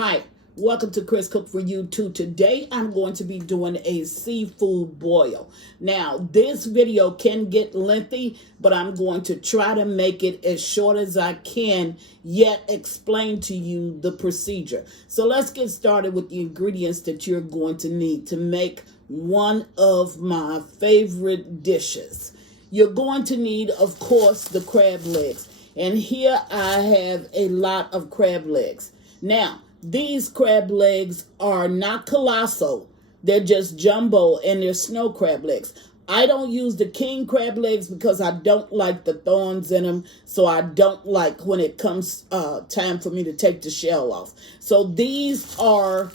Hi, welcome to Chris Cook for You Too. Today I'm going to be doing a seafood boil. Now this video can get lengthy, but I'm going to try to make it as short as I can, yet explain to you the procedure. So let's get started with the ingredients that you're going to need to make one of my favorite dishes. You're going to need, of course, the crab legs. And here I have a lot of crab legs. Now, these crab legs are not colossal. They're just jumbo, and they're snow crab legs. I don't use the king crab legs because I don't like the thorns in them. So I don't like when it comes time for me to take the shell off. So these are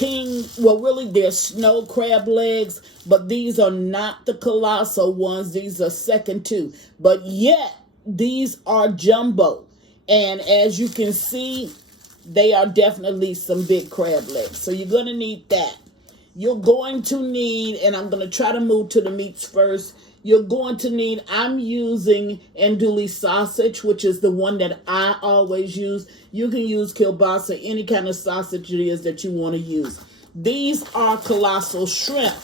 really they're snow crab legs, but these are not the colossal ones. These are second two. But yet, these are jumbo. And as you can see, they are definitely some big crab legs. So you're going to need that. You're going to need, and I'm going to try to move to the meats first. You're going to need, I'm using andouille sausage, which is the one that I always use. You can use kielbasa, any kind of sausage it is that you want to use. These are colossal shrimp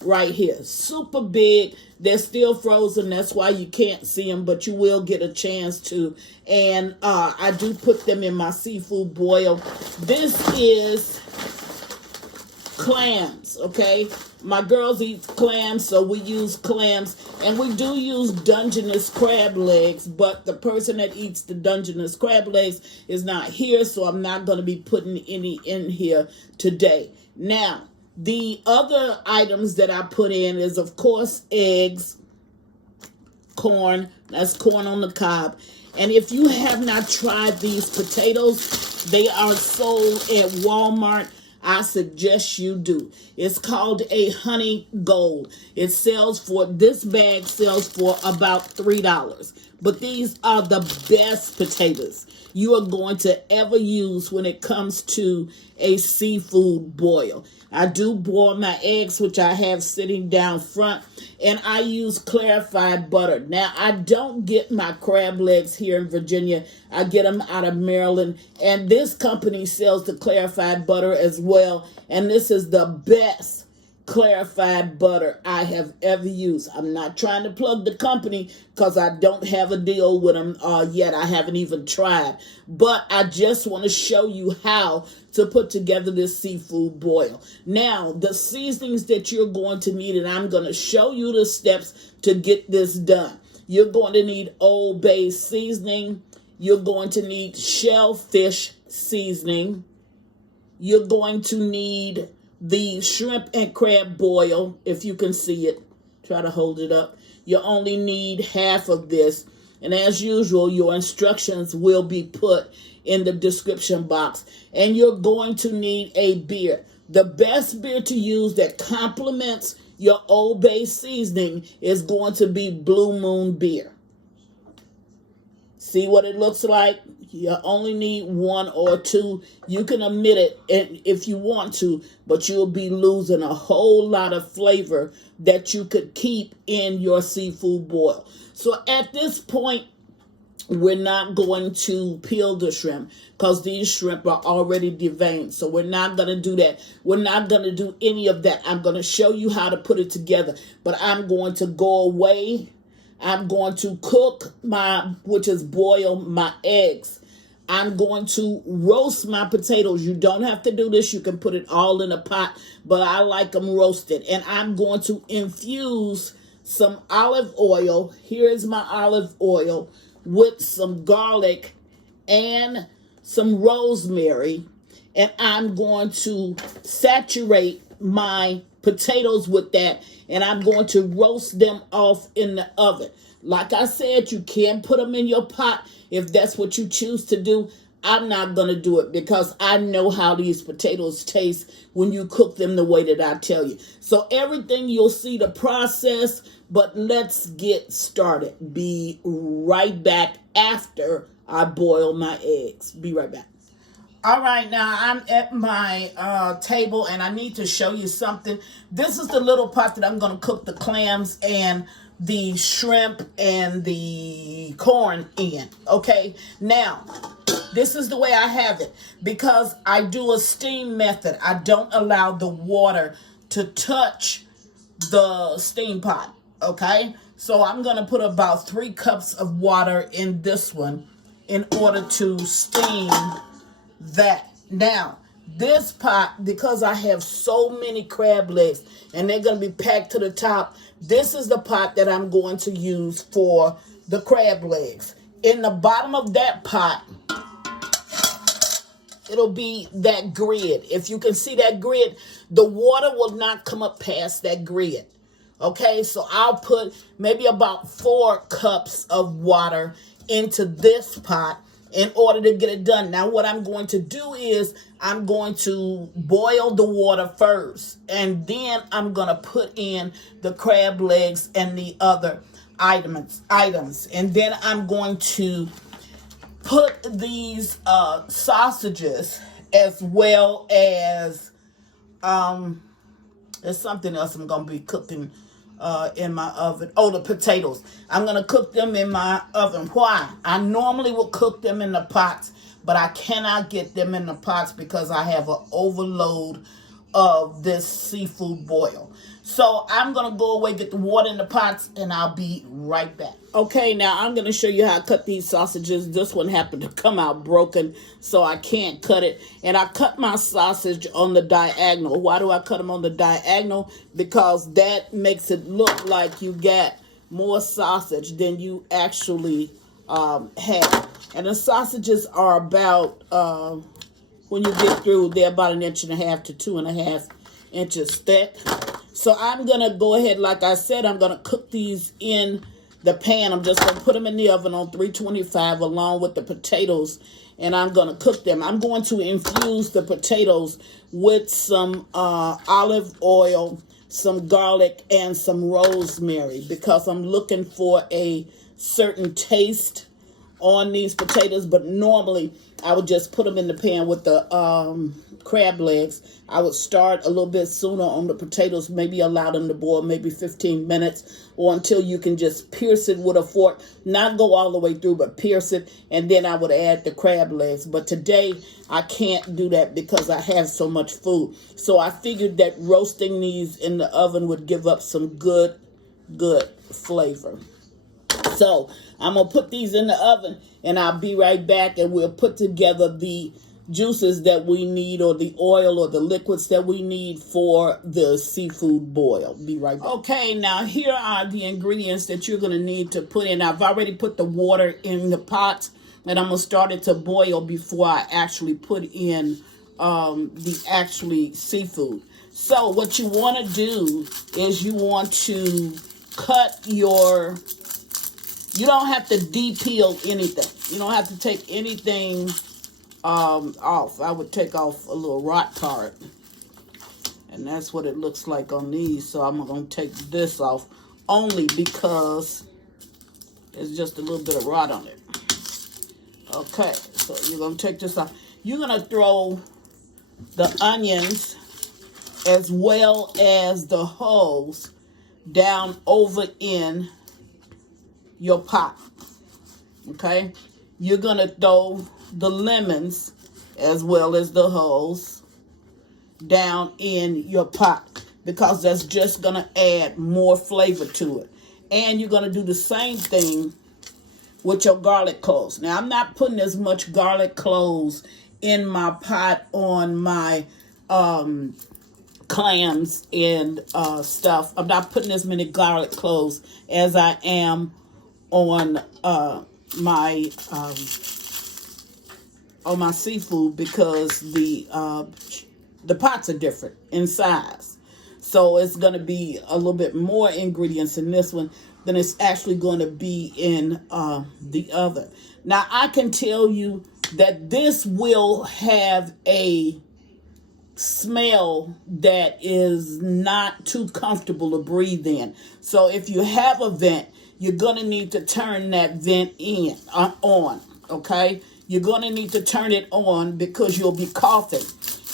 right here. Super big. They're still frozen. That's why you can't see them, but you will get a chance to. And I do put them in my seafood boil. This is clams, okay? My girls eat clams, so we use clams. And we do use Dungeness crab legs, but the person that eats the Dungeness crab legs is not here, so I'm not going to be putting any in here today. Now, the other items that I put in is, of course, eggs, corn. That's corn on the cob. And if you have not tried these potatoes, they are sold at Walmart. I suggest you do. It's called a honey gold. This bag sells for about $3. But these are the best potatoes you are going to ever use when it comes to a seafood boil. I do boil my eggs, which I have sitting down front, and I use clarified butter. Now, I don't get my crab legs here in Virginia. I get them out of Maryland, and this company sells the clarified butter as well, and this is the best clarified butter I have ever used. I'm not trying to plug the company because I don't have a deal with them yet. I haven't even tried. But I just want to show you how to put together this seafood boil. Now, the seasonings that you're going to need, and I'm going to show you the steps to get this done. You're going to need Old Bay seasoning. You're going to need Shellfish seasoning. You're going to need the shrimp and crab boil, if you can see it. Try to hold it up. You only need half of this. And as usual, your instructions will be put in the description box. And you're going to need a beer. The best beer to use that complements your Old Bay seasoning is going to be Blue Moon beer. See what it looks like? You only need one or two. You can omit it if you want to, but you'll be losing a whole lot of flavor that you could keep in your seafood boil. So at this point, we're not going to peel the shrimp because these shrimp are already deveined. So we're not going to do that. We're not going to do any of that. I'm going to show you how to put it together, but I'm going to go away. I'm going to cook boil my eggs. I'm going to roast my potatoes. You don't have to do this. You can put it all in a pot, but I like them roasted. And I'm going to infuse some olive oil. Here is my olive oil with some garlic and some rosemary. And I'm going to saturate my potatoes with that, and I'm going to roast them off in the oven. Like I said, you can put them in your pot if that's what you choose to do. I'm not going to do it because I know how these potatoes taste when you cook them the way that I tell you. So everything, you'll see the process, but let's get started. Be right back after I boil my eggs. Be right back. All right, now I'm at my table, and I need to show you something. This is the little pot that I'm going to cook the clams and the shrimp and the corn in. Okay, now This is the way I have it because I do a steam method. I don't allow the water to touch the steam pot. Okay, so I'm going to put about 3 cups of water in this one in order to steam that. Now, this pot, because I have so many crab legs and they're going to be packed to the top, this is the pot that I'm going to use for the crab legs. In the bottom of that pot, it'll be that grid. If you can see that grid, the water will not come up past that grid. Okay, so I'll put maybe about 4 cups of water into this pot in order to get it done. Now, what I'm going to do is I'm going to boil the water first, and then I'm going to put in the crab legs and the other items. And then I'm going to put these sausages as well as there's something else I'm going to be cooking in my oven. Oh, the potatoes. I'm going to cook them in my oven. Why? I normally will cook them in the pots, but I cannot get them in the pots because I have an overload of this seafood boil. So I'm going to go away, get the water in the pots, and I'll be right back. Okay, now I'm going to show you how I cut these sausages. This one happened to come out broken, so I can't cut it. And I cut my sausage on the diagonal. Why do I cut them on the diagonal? Because that makes it look like you got more sausage than you actually have. And the sausages are about, when you get through, they're about 1.5 inches to 2.5 inches thick. So I'm going to go ahead, like I said, I'm going to cook these in the pan. I'm just going to put them in the oven on 325 along with the potatoes, and I'm going to cook them. I'm going to infuse the potatoes with some olive oil, some garlic, and some rosemary because I'm looking for a certain taste on these potatoes, but normally I would just put them in the pan with the crab legs. I would start a little bit sooner on the potatoes, maybe allow them to boil maybe 15 minutes or until you can just pierce it with a fork, not go all the way through, but pierce it, and then I would add the crab legs. But today I can't do that because I have so much food. So I figured that roasting these in the oven would give up some good flavor. So I'm going to put these in the oven, and I'll be right back, and we'll put together the juices that we need, or the oil or the liquids that we need for the seafood boil. Be right back. Okay, now here are the ingredients that you're going to need to put in. I've already put the water in the pot, and I'm going to start it to boil before I actually put in the actually seafood. So what you want to do is you want to cut your... You don't have to de-peel anything. You don't have to take anything off. I would take off a little rot part. And that's what it looks like on these. So I'm going to take this off only because there's just a little bit of rot on it. Okay, so you're going to take this off. You're going to throw the onions as well as the hulls down over in your pot. Okay, you're gonna throw the lemons as well as the hulls down in your pot because that's just gonna add more flavor to it. And you're gonna do the same thing with your garlic cloves. Now I'm not putting as much garlic cloves in my pot on my clams and stuff. I'm not putting as many garlic cloves as I am on my seafood because the pots are different in size. So it's going to be a little bit more ingredients in this one than it's actually going to be in the other. Now I can tell you that this will have a smell that is not too comfortable to breathe in. So if you have a vent, you're going to need to turn that vent on, okay? You're going to need to turn it on because you'll be coughing.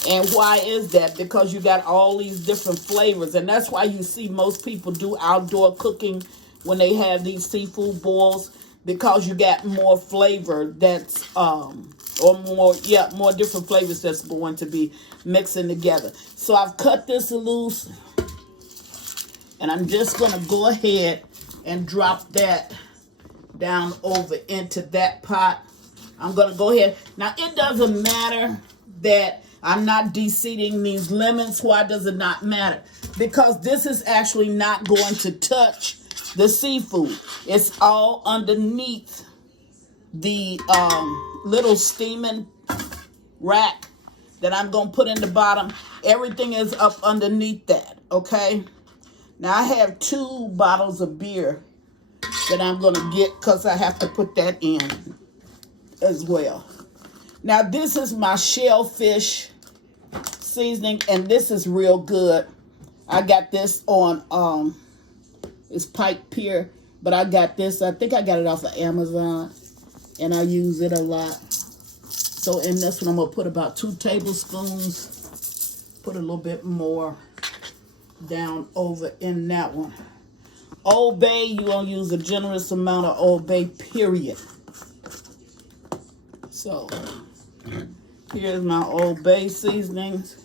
And why is that? Because you got all these different flavors. And that's why you see most people do outdoor cooking when they have these seafood boils, because you got more flavor that's or more, yeah, more different flavors that's going to be mixing together. So I've cut this loose, and I'm just going to go ahead and drop that down over into that pot. I'm going to go ahead. Now, it doesn't matter that I'm not de-seeding these lemons. Why does it not matter? Because this is actually not going to touch the seafood. It's all underneath the little steaming rack that I'm going to put in the bottom. Everything is up underneath that, okay? Now, I have 2 bottles of beer that I'm going to get because I have to put that in as well. Now, this is my shellfish seasoning, and this is real good. I got this on, it's Pike Pier, but I got this, I think I got it off of Amazon, and I use it a lot. So in this one, I'm going to put about 2 tablespoons, put a little bit more down over in that one. Old Bay, you're going to use a generous amount of Old Bay, period. So, here's my Old Bay seasonings.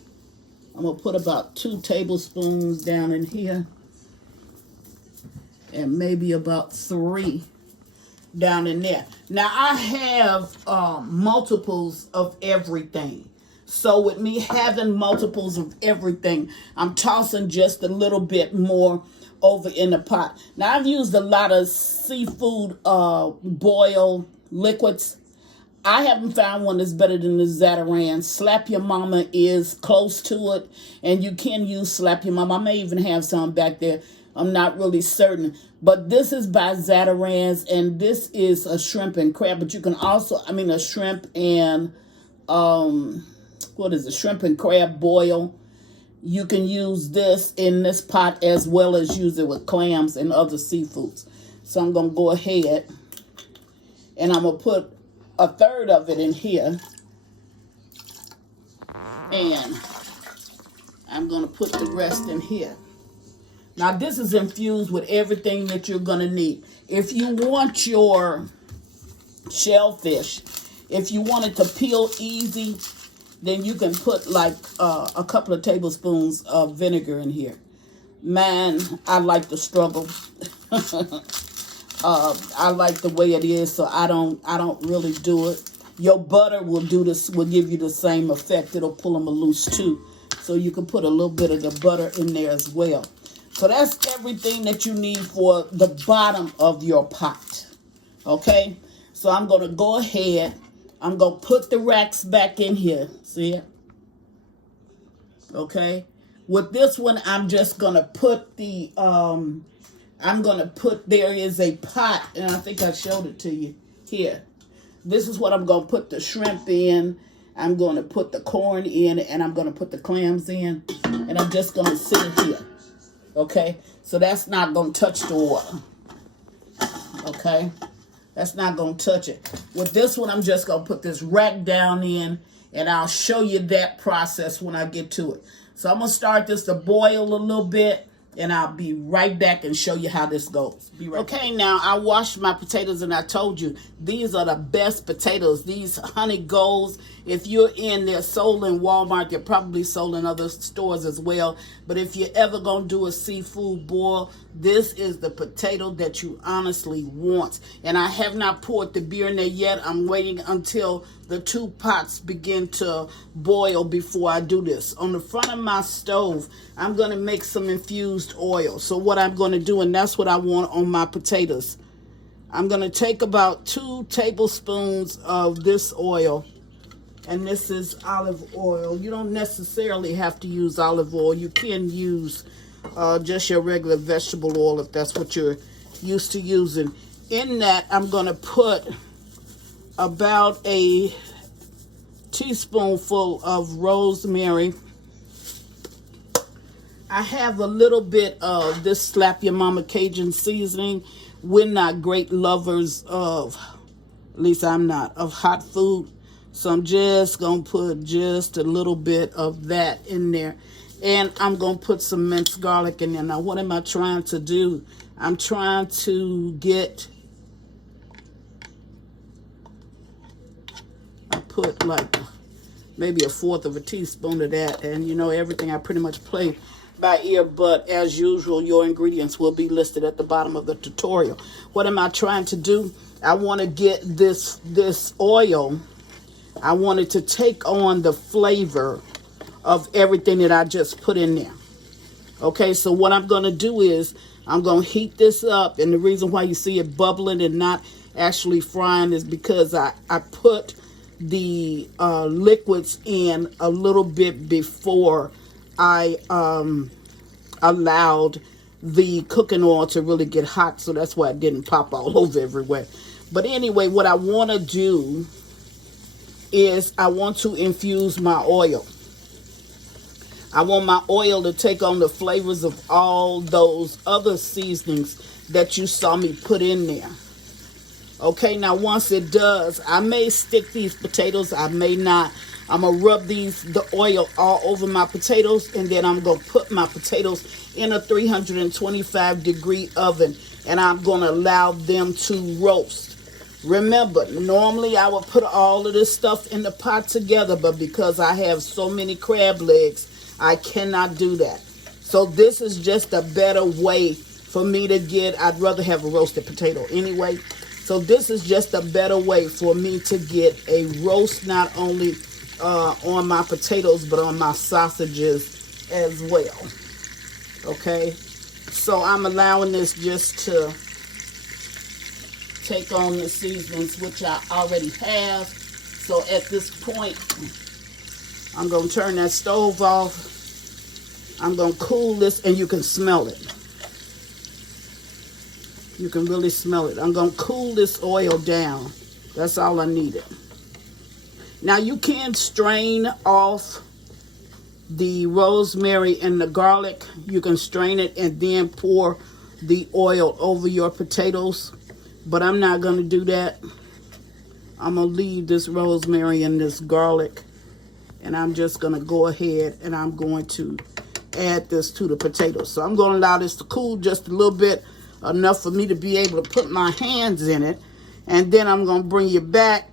I'm going to put about 2 tablespoons down in here. And maybe about 3 down in there. Now, I have multiples of everything. So, with me having multiples of everything, I'm tossing just a little bit more over in the pot. Now, I've used a lot of seafood boil liquids. I haven't found one that's better than the Zatarains. Slap Your Mama is close to it, and you can use Slap Your Mama. I may even have some back there. I'm not really certain. But this is by Zatarains, and this is a shrimp and crab. But you can also, a shrimp and, shrimp and crab boil. You can use this in this pot as well as use it with clams and other seafoods. So I'm going to go ahead, and I'm going to put 1/3 of it in here, and I'm going to put the rest in here. Now, this is infused with everything that you're going to need. If you want your shellfish, if you want it to peel easy, then you can put like a couple of tablespoons of vinegar in here. Man, I like the struggle. I like the way it is, so I don't really do it. Your butter will do this, will give you the same effect. It'll pull them loose too. So you can put a little bit of the butter in there as well. So that's everything that you need for the bottom of your pot. Okay? So I'm going to go ahead. I'm going to put the racks back in here. See it? Okay? With this one, I'm just going to put the, there is a pot, and I think I showed it to you here. This is what I'm going to put the shrimp in. I'm going to put the corn in, and I'm going to put the clams in, and I'm just going to sit it here. Okay? So that's not going to touch the water. Okay? That's not going to touch it. With this one, I'm just going to put this rack down in, and I'll show you that process when I get to it. So I'm going to start this to boil a little bit, and I'll be right back and show you how this goes. Okay, now I washed my potatoes, and I told you these are the best potatoes. These honey golds, if you're in, they're sold in Walmart. They're probably sold in other stores as well. But if you're ever going to do a seafood boil, this is the potato that you honestly want. And I have not poured the beer in there yet. I'm waiting until the 2 pots begin to boil before I do this. On the front of my stove, I'm going to make some infused oil. So what I'm going to do, and that's what I want on my potatoes, I'm going to take about 2 tablespoons of this oil, and this is olive oil. You don't necessarily have to use olive oil. You can use just your regular vegetable oil if that's what you're used to using. In that, I'm going to put about a teaspoonful of rosemary. I have a little bit of this Slap Your Mama Cajun seasoning. We're not great lovers of, at least I'm not, of hot food. So I'm just going to put just a little bit of that in there. And I'm going to put some minced garlic in there. Now, what am I trying to do? I'm trying to get, put like maybe 1/4 of a teaspoon of that. And you know, everything I pretty much play by ear, but as usual, your ingredients will be listed at the bottom of the tutorial. What am I trying to do? I want to get this oil. I wanted to take on the flavor of everything that I just put in there. Okay, so what I'm going to do is I'm going to heat this up. And the reason why you see it bubbling and not actually frying is because I put the liquids in a little bit before I allowed the cooking oil to really get hot. So that's why it didn't pop all over everywhere. But anyway, what I want to do is I want to infuse my oil. I want my oil to take on the flavors of all those other seasonings that you saw me put in there. Okay, now once it does, I may stick these potatoes, I may not. I'm going to rub the oil all over my potatoes, and then I'm going to put my potatoes in a 325-degree oven, and I'm going to allow them to roast. Remember, normally I would put all of this stuff in the pot together, but because I have so many crab legs, I cannot do that. So this is just a better way for me to get, I'd rather have a roasted potato anyway. So this is just a better way for me to get a roast not only on my potatoes, but on my sausages as well. Okay, so I'm allowing this just to take on the seasonings, which I already have. So at this point, I'm going to turn that stove off. I'm going to cool this, and you can smell it. You can really smell it. I'm going to cool this oil down. That's all I needed. Now you can strain off the rosemary and the garlic. You can strain it and then pour the oil over your potatoes. But I'm not going to do that. I'm going to leave this rosemary and this garlic. And I'm just going to go ahead and I'm going to add this to the potatoes. So I'm going to allow this to cool just a little bit, enough for me to be able to put my hands in it. And then I'm going to bring you back.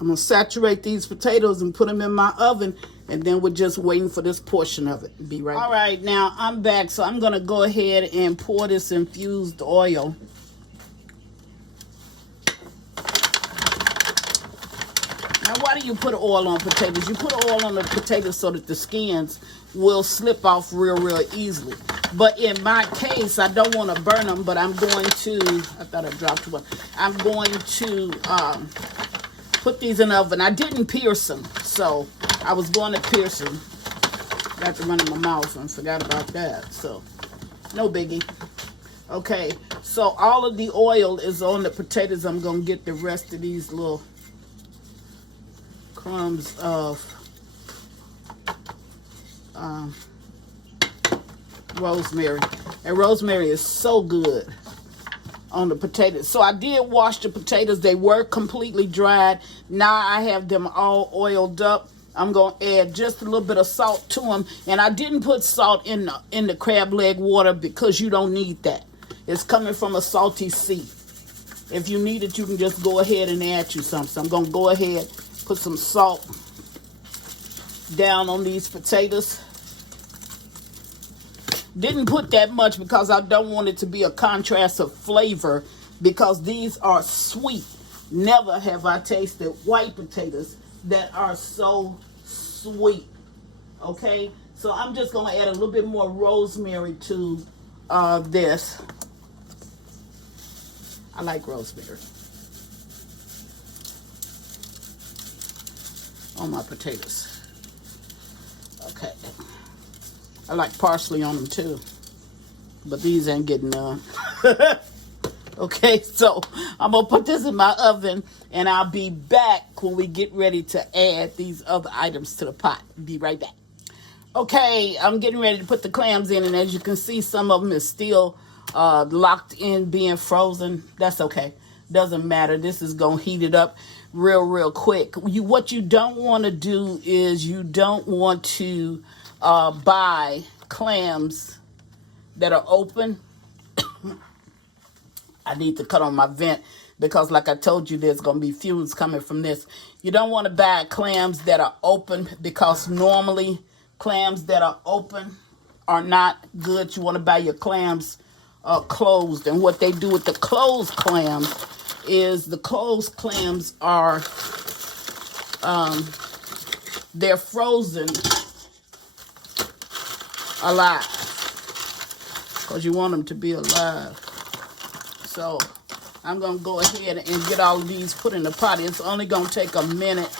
I'm going to saturate these potatoes and put them in my oven. And then we're just waiting for this portion of it. Be right back. All right, now I'm back. So I'm going to go ahead and pour this infused oil. Now, why do you put oil on potatoes? You put oil on the potatoes so that the skins will slip off real easily. But in my case, I don't want to burn them, but I'm going to, I thought I dropped one. I'm going to put these in the oven. I didn't pierce them, so I was going to pierce them. Got to run in my mouth and forgot about that, so no biggie. Okay, so all of the oil is on the potatoes. I'm going to get the rest of these little crumbs of rosemary. And rosemary is so good on the potatoes. So I did wash the potatoes. They were completely dried. Now I have them all oiled up. I'm going to add just a little bit of salt to them. And I didn't put salt in the crab leg water because you don't need that. It's coming from a salty sea. If you need it, you can just go ahead and add you some. So I'm going to go ahead, put some salt down on these potatoes. Didn't put that much because I don't want it to be a contrast of flavor, because these are sweet. Never have I tasted white potatoes that are so sweet. Okay, so I'm just going to add a little bit more rosemary to this. I like rosemary on my potatoes. Okay. I like parsley on them too, but these ain't getting none. Okay, so I'm going to put this in my oven, and I'll be back when we get ready to add these other items to the pot. Be right back. Okay, I'm getting ready to put the clams in, and as you can see, some of them is still locked in being frozen. That's okay. Doesn't matter. This is going to heat it up real quick. What you don't want to do is you don't want to buy clams that are open. I need to cut on my vent because like I told you, there's going to be fumes coming from this. You don't want to buy clams that are open, because normally clams that are open are not good. You want to buy your clams closed. And what they do with the closed clams is the closed clams are they're frozen alive, because you want them to be alive. So I'm going to go ahead and get all of these put in the pot. It's only going to take a minute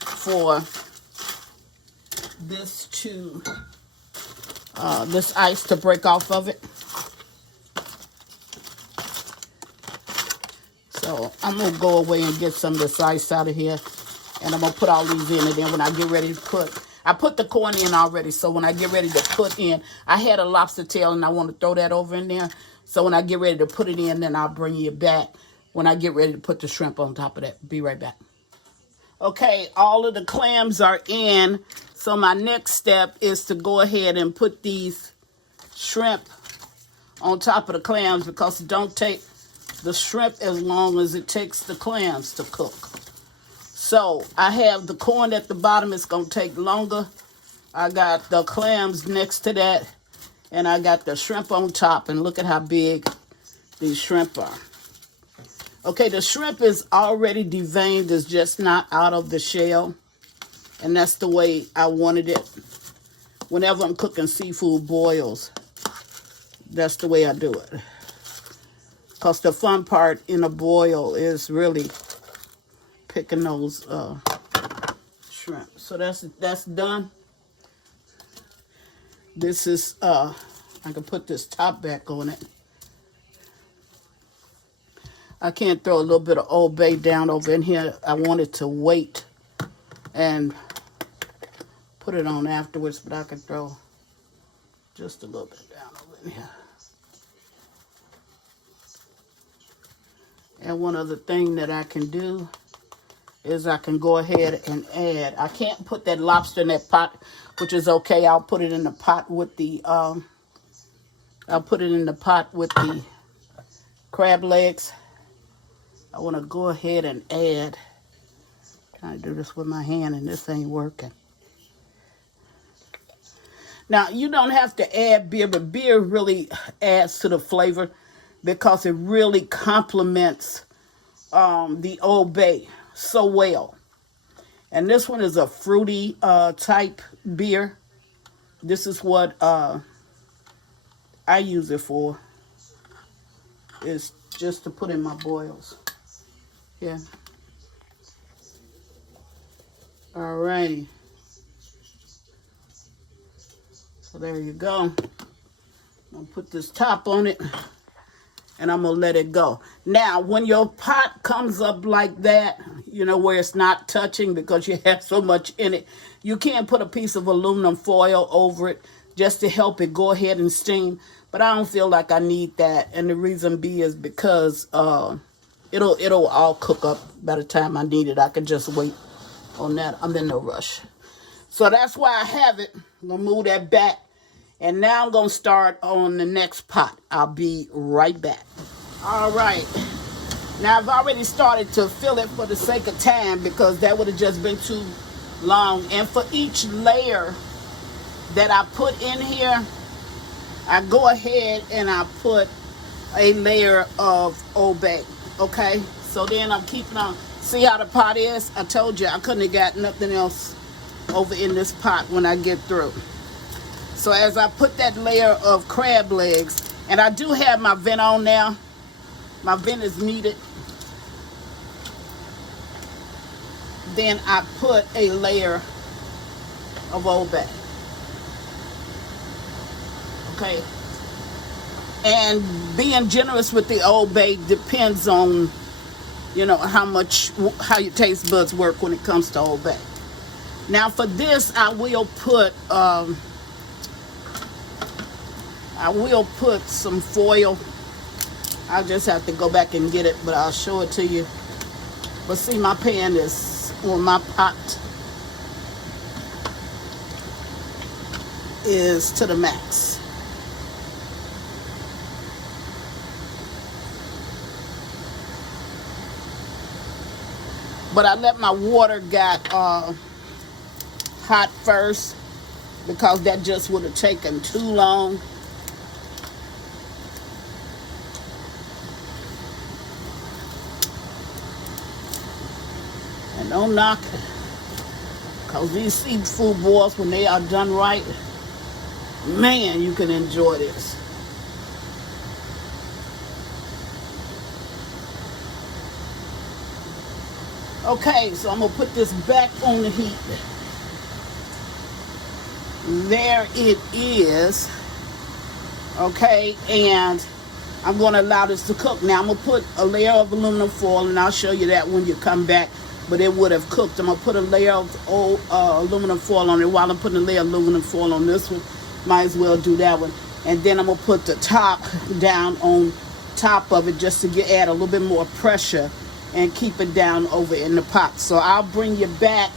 for this to this ice to break off of it. So I'm going to go away and get some of this ice out of here. And I'm going to put all these in. And then when I get ready to I put the corn in already. So when I get ready to put in, I had a lobster tail and I want to throw that over in there. So when I get ready to put it in, then I'll bring you back when I get ready to put the shrimp on top of that. Be right back. Okay, all of the clams are in. So my next step is to go ahead and put these shrimp on top of the clams, because it don't take the shrimp as long as it takes the clams to cook. So I have the corn at the bottom. It's going to take longer. I got the clams next to that. And I got the shrimp on top. And look at how big these shrimp are. Okay, the shrimp is already deveined. It's just not out of the shell. And that's the way I wanted it. Whenever I'm cooking seafood boils, that's the way I do it. Because the fun part in a boil is really picking those shrimp. So that's done. This is I can put this top back on it. I can't throw a little bit of Old Bay down over in here. I wanted to wait and put it on afterwards, but I can throw just a little bit down over in here. And one other thing that I can do is I can go ahead and add. I can't put that lobster in that pot, which is okay. I'll put it in the pot with the crab legs. I want to go ahead and add. Trying to do this with my hand and this ain't working. Now, you don't have to add beer, but beer really adds to the flavor because it really complements the Old Bay so well. And this one is a fruity type beer. This is what I use it for. It's just to put in my boils. Yeah. Alrighty. So there you go. I'm going to put this top on it. And I'm going to let it go. Now, when your pot comes up like that, you know, where it's not touching because you have so much in it, you can put a piece of aluminum foil over it just to help it go ahead and steam. But I don't feel like I need that. And the reason be is because it'll all cook up by the time I need it. I can just wait on that. I'm in no rush. So that's why I have it. I'm going to move that back. And now I'm going to start on the next pot. I'll be right back. All right. Now, I've already started to fill it for the sake of time because that would have just been too long. And for each layer that I put in here, I go ahead and I put a layer of Old Bay. Okay? So then I'm keeping on. See how the pot is? I told you I couldn't have got nothing else over in this pot when I get through. So as I put that layer of crab legs, and I do have my vent on now. My vent is needed. Then I put a layer of Old Bay. Okay. And being generous with the Old Bay depends on, you know, how your taste buds work when it comes to Old Bay. Now for this, I will put some foil. I'll just have to go back and get it, but I'll show it to you. But see, my pan is, or my pot is to the max. But I let my water get hot first because that just would have taken too long. And don't knock it, because these seafood boils, when they are done right, man, you can enjoy this. Okay, so I'm going to put this back on the heat. There it is. Okay, and I'm going to allow this to cook. Now, I'm going to put a layer of aluminum foil, and I'll show you that when you come back, but it would have cooked. I'm going to put a layer of aluminum foil on it. While I'm putting a layer of aluminum foil on this one, might as well do that one. And then I'm going to put the top down on top of it just to add a little bit more pressure and keep it down over in the pot. So I'll bring you back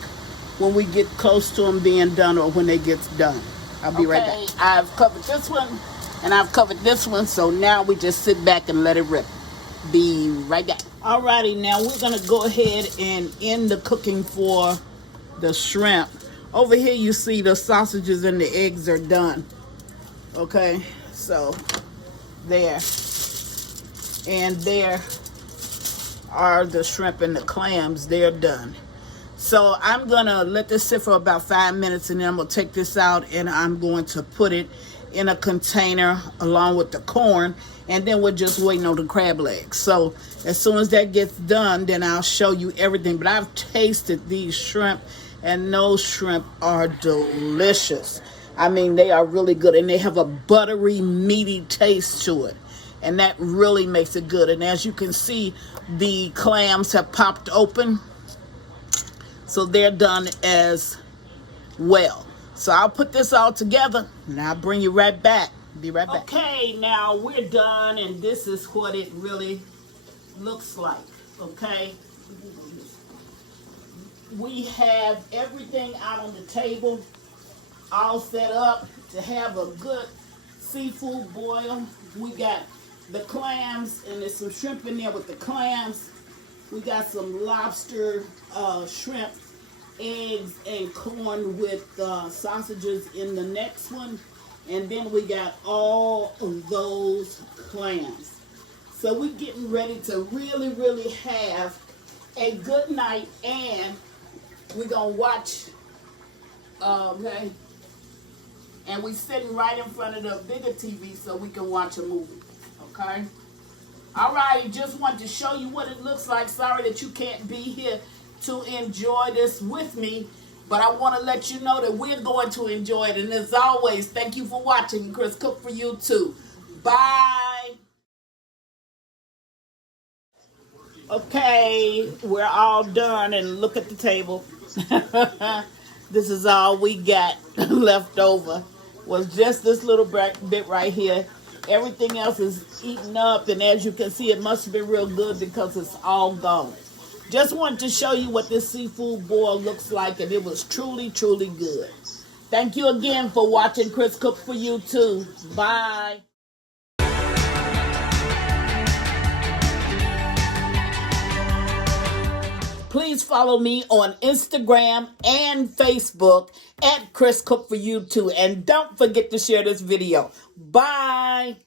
when we get close to them being done or when they get done. I'll be right back. I've covered this one and I've covered this one, so now we just sit back and let it rip. Be right back. Alrighty, now we're gonna go ahead and end the cooking for the shrimp. Over here you see the sausages and the eggs are done. Okay, so there. And there are the shrimp and the clams. They're done. So I'm gonna let this sit for about 5 minutes, and then I'm gonna take this out and I'm going to put it in a container along with the corn, and then we're just waiting on the crab legs. So as soon as that gets done, then I'll show you everything. But I've tasted these shrimp, and those shrimp are delicious. I mean, they are really good, and they have a buttery, meaty taste to it, and that really makes it good. And as you can see, the clams have popped open, so they're done as well. So I'll put this all together and I'll bring you right back. Be right back. Okay, now we're done, and this is what it really looks like. Okay, we have everything out on the table, all set up to have a good seafood boil. We got the clams, and there's some shrimp in there with the clams. We got some lobster, shrimp, eggs, and corn with sausages in the next one. And then we got all of those clams. So we're getting ready to really, really have a good night, and we're going to watch, okay? And we're sitting right in front of the bigger TV so we can watch a movie, okay? All right, just wanted to show you what it looks like. Sorry that you can't be here to enjoy this with me, but I want to let you know that we're going to enjoy it. And as always, thank you for watching. Chris Cook for you too. Bye. Okay, we're all done, and look at the table. This is all we got left over. Was just this little bit right here. Everything else is eaten up, and as you can see, it must have been real good because it's all gone. Just wanted to show you what this seafood boil looks like, and it was truly, truly good. Thank you again for watching Chris Cook for you too. Bye. Please follow me on Instagram and Facebook at Chris Cook for you too. And don't forget to share this video. Bye.